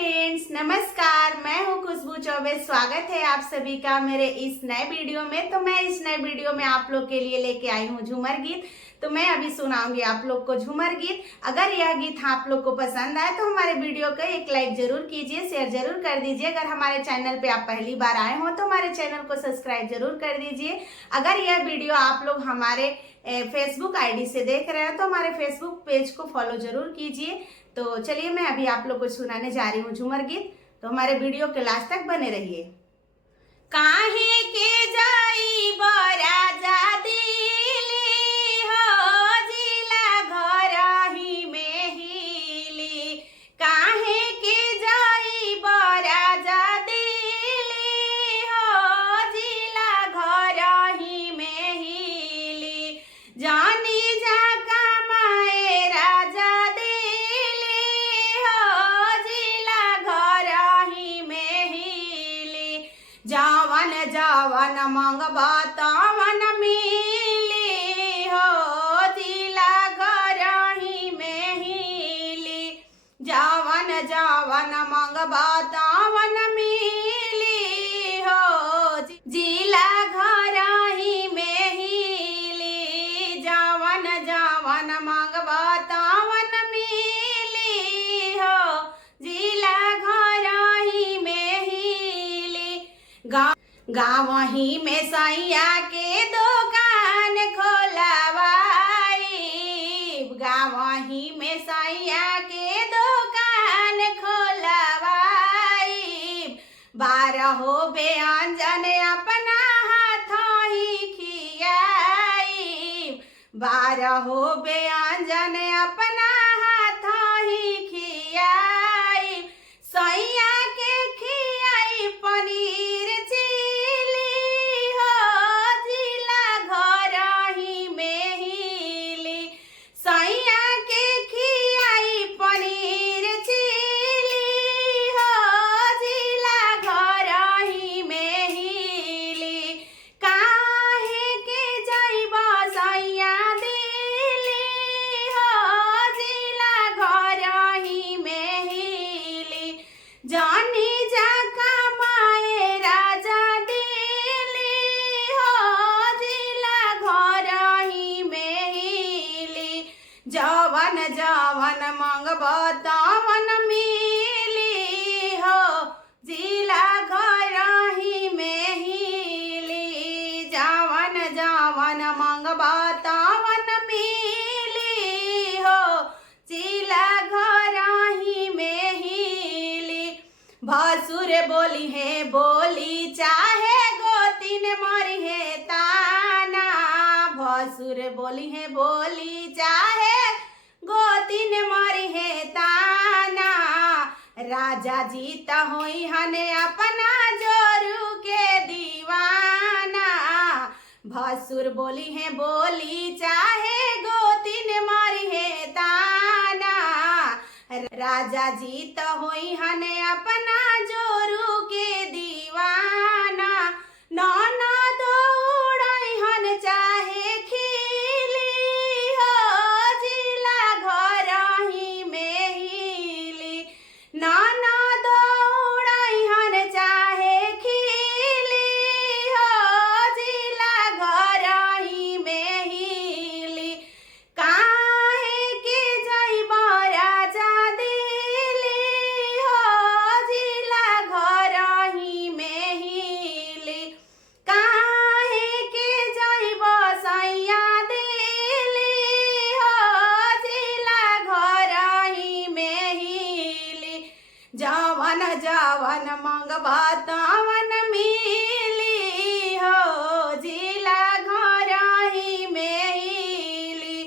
Friends, नमस्कार। मैं हूँ खुशबू चौबे। स्वागत है आप सभी का मेरे इस नए वीडियो में। तो मैं इस नए वीडियो में आप लोग के लिए लेके आई हूँ झूमर गीत। तो मैं अभी सुनाऊंगी आप लोग को झूमर गीत। अगर यह गीत आप लोग को पसंद आए तो हमारे वीडियो को एक लाइक जरूर कीजिए, शेयर जरूर कर दीजिए। अगर हमारे चैनल पे आप पहली बार आए हो तो हमारे चैनल को सब्सक्राइब जरूर कर दीजिए। अगर यह वीडियो आप लोग हमारे फेसबुक आईडी से देख रहे हैं तो हमारे फेसबुक पेज को फॉलो जरूर कीजिए। तो चलिए मैं अभी आप लोग को सुनाने जा रही हूँ झूमर गीत। तो हमारे वीडियो के लास्ट तक बने रहिए। काहे के जाई राजा दिली हो जिला घर ही में हिली। काहे के जाई राजा दिली हो जिला घर ही में हिली। जानी जा कमाए राजा जावन जावन मंगबा तावन मिली हो जिला घर ही में हिली। जावन जावन मंगबा तावन मिली हो जिला घर ही में हिली। जावन जावन मंगबा तावन मिली हो जिला घर ही में हिली। गाँव ही में सैया के दुकान खोलवाई। गाँव ही में सैया के दुकान खोलवाई। 12 व्यंजन अपना हाथ ही खियाई। 12 व्यंजन अपना हाथ ही खियाई। सैया के खियाई पनीर जानी जा कमाए राजा दिली हो जिला घर ही में हिली। जवन जवन मंगबा तवन मिली हो जिला घर ही में हिली। जवन जवन मंगबा तवन मिली हो जिला घर ही में हिली। भसुर बोली है बोली चाहे गोतिन मरी है ताना। भसुर बोली है बोली चाहे गोतिन मरी है ताना। राजा जी त होई हने अपना जोरू के दीवाना। भसुर बोली है बोली चाहे गोतिन मरी है ताना। राजा जी तो होई हने अपना जोरू के दीवाना। नाना दौड़ाई हन चाहे खिली हो जिला घर ही में हिली। नाना दौड़ाई हन चाहे खिली हो जिला घर ही में हिली। काहे के जाइबा राजा जावन जावन मंगबा तावन मिली हो जिला घर ही में हिली।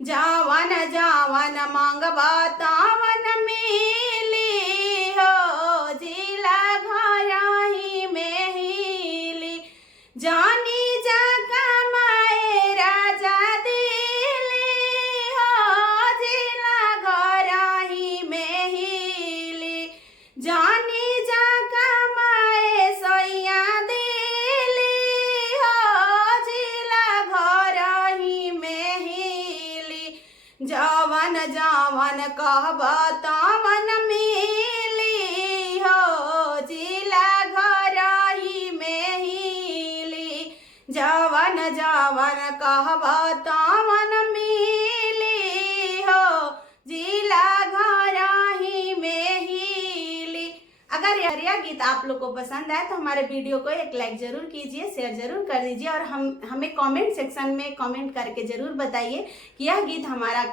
जावन जावन मंगबा तावन मिली हो जिला घर ही में हिली। जानी जा कमाए राजा दिली हो जिला घर ही में हिली। जानी जा कमाए सैया दिली हो जिला घर ही में हिली। जवन जवन कह अगर यह गीत आप लोग को पसंद आए तो हमारे वीडियो को एक लाइक जरूर कीजिए, शेयर जरूर कर दीजिए और हमें कमेंट सेक्शन में कमेंट करके जरूर बताइए कि यह गीत हमारा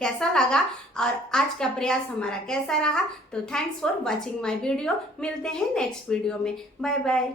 कैसा लगा और आज का प्रयास हमारा कैसा रहा। तो thanks for watching my video. मिलते हैं नेक्स्ट वीडियो में। Bye by.